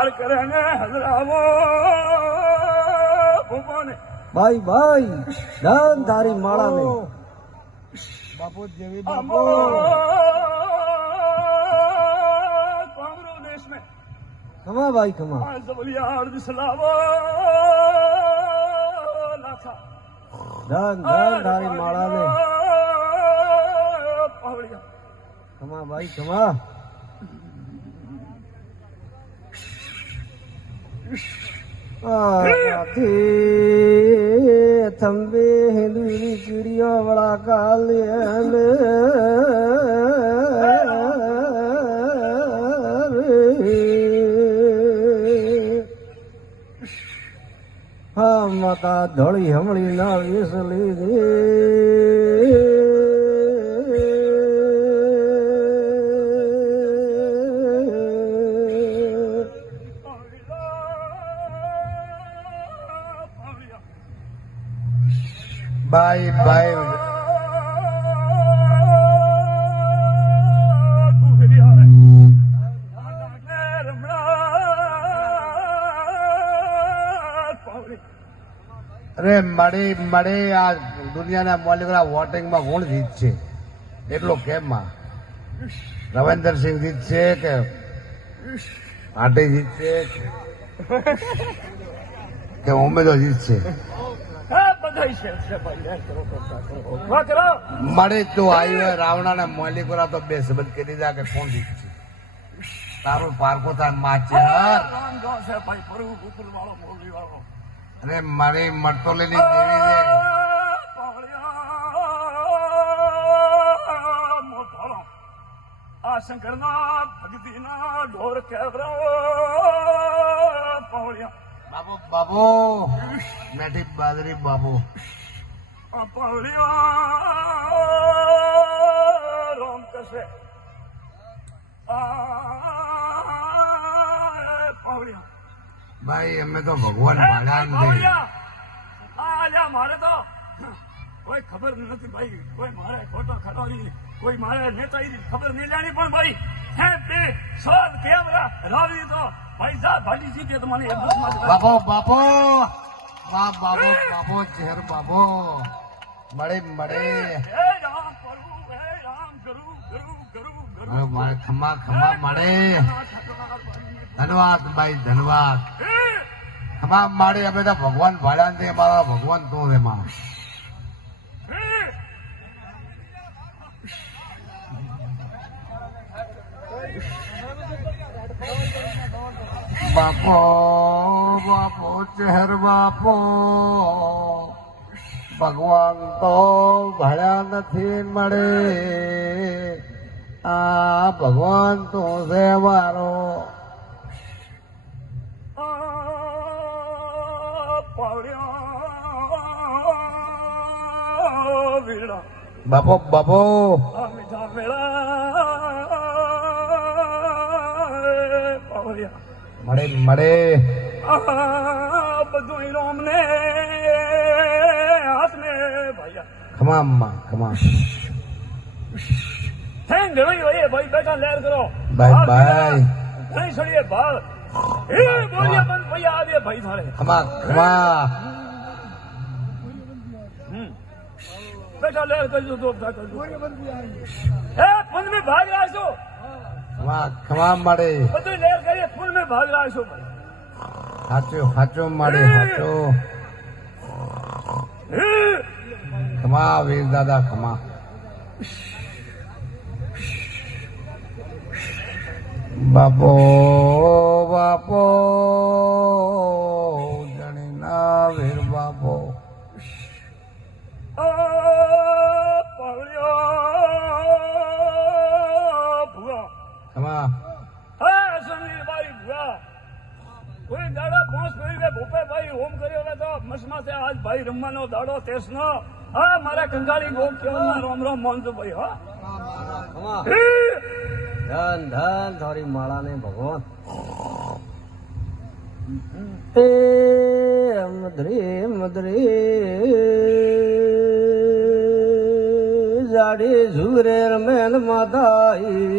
હાર કરે ને હજરાવો ભૂપોને ભાઈ ભાઈ ધન તારી માળા ને બાપુ જેવી અમો બાપુ કોંગરો દેશ में ખમા ભાઈ ખમા आज बलिया अर्ध सलावो लाखा ધન ધન તારી માળા ને પાવળિયા ખમા ભાઈ ખમા થંબે હિન્દુની ચીડિયો વડા કાલે હા માતા ધોળી હમળી ના વેસલી રે ભાઈ ભાઈ અરે મળે આ દુનિયાના મોલિકરા વોટિંગમાં કોણ જીતશે એટલો કેમમાં રવિન્દરસિંહ જીતશે કે પાર્ટી જીતશે કે ઉમેદો જીતશે મળે તો આવ્યો રાવણા ને મોલિકરા તો બે સંબંધ કરી દીધા કે કોણ જીતશે તારું પારકો તાર માચે અરે મારી મળતો લેની દેવી છે આ શંકર ના ભક્તિ ના ઢોર કેવરો પાવળિયા બાબો બાબો મેઠી બાદરી બાબો પાવળિયા રામ કસે પાવળિયા ભાઈ અમે તો ભગવાન ભગવાન મારે તો કોઈ ખબર નથી ભાઈ કોઈ મારે ખોટો ખરાની કોઈ મારે નેતાની ખબર નહીં લેવાની પણ ભાઈ હે બે સવાલ કેમેરા રાવી તો ભાઈ જા ભાડી જીતે તો મને બાપો બાપો વાહ બાબો બાબો ચહેર બાબો મળે હે રામ પ્રભુ હે રામ ગુરુ ગુરુ ગુરુ ગુરુ મારે ખમા ખમા મળે ધન્યવાદ ભાઈ ધન્યવાદ ખમા મળે અમે તો ભગવાન ભાડ્યા ને અમારા ભગવાન તું રે માં બાપો બાપો ચહેર બાપો ભગવાન તો ભળ્યા નથી મળે આ ભગવાન તો છે મારો બાપો બાપો મીઠા મેળા પાવળિયા મળે મળે બધું રોમ ને હાથ ને ભાઈ ખમા અમ્મા ખમા થેન્ક ઘણી હોય ભાઈ બેઠા લહેર કરો બાય બાય નહીં છોડીએ ભાવ એ બોલીએ પણ પૈયા આવે ભાઈ થાળે ખમા ખમા બેઠા લહેર કરજો તો કરજો હે ફૂલ में भाग रहा છો ખમા ખમા મળે બધું લહેર કરીએ ફૂલ में भाग रहा છો ભાઈ સાચો સાચો મળે સાચો ખમા વીર દાદા ખમા બાપો બાપો જાણી ના વીર બાપો ખમા કોઈ દાડા પાંચ કરી ભૂપે ભાઈ હોમ કર્યો ને તો મસમાં છે આજ ભાઈ રમવાનો દાડો તેસ નો હા મારા કંગાળી ગોમ કેવા રામ રામ માનજો ભાઈ હા ધન ધન તારી માળા ને ભગવાન એ મદરે મદરે જાડે ઝુરે રમેલ માતાઈ